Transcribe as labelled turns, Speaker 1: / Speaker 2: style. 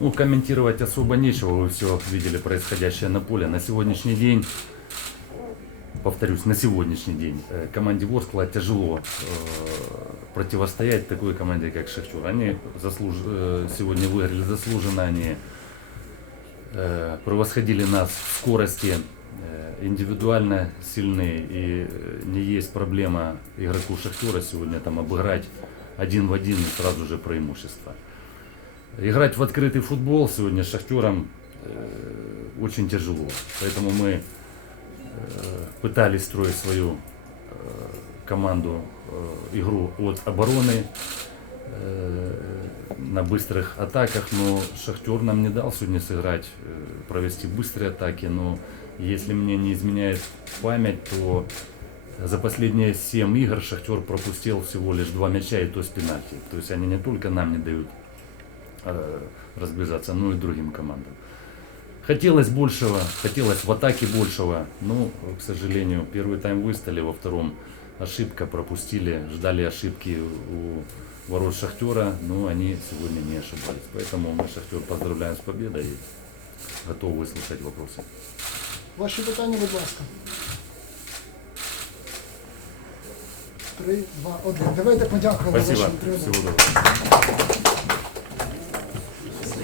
Speaker 1: Ну, комментировать особо нечего, вы все видели происходящее на поле. На сегодняшний день, повторюсь, на сегодняшний день э, команде Ворскла тяжело э, противостоять такой команде, как Шахтер. Они заслуж... э, сегодня выиграли заслуженно, они превосходили нас в скорости, индивидуально сильны, и не есть проблема игроку Шахтера сегодня там обыграть один в один и сразу же преимущество. Играть в открытый футбол сегодня с Шахтером э, очень тяжело. Поэтому мы э, пытались строить свою э, команду игру от обороны на быстрых атаках, но Шахтер нам не дал сегодня сыграть, провести быстрые атаки, но если мне не изменяет память, то за последние 7 игр Шахтер пропустил всего лишь два мяча и то с пенальти. То есть они не только нам не дают э, разбежаться, но и другим командам. Хотелось большего, хотелось в атаке большего, но, к сожалению, первый тайм выставили, во втором ошибка, пропустили, ждали ошибки у ворот Шахтера, но они сегодня не ошибались. Поэтому мы Шахтер поздравляем с победой и готовы выслушать вопросы.
Speaker 2: Ваші питання, будь ласка. Три, два, один. Давайте подякуємо
Speaker 1: Спасибо.
Speaker 2: вашим тренерам.
Speaker 1: Всего доброго.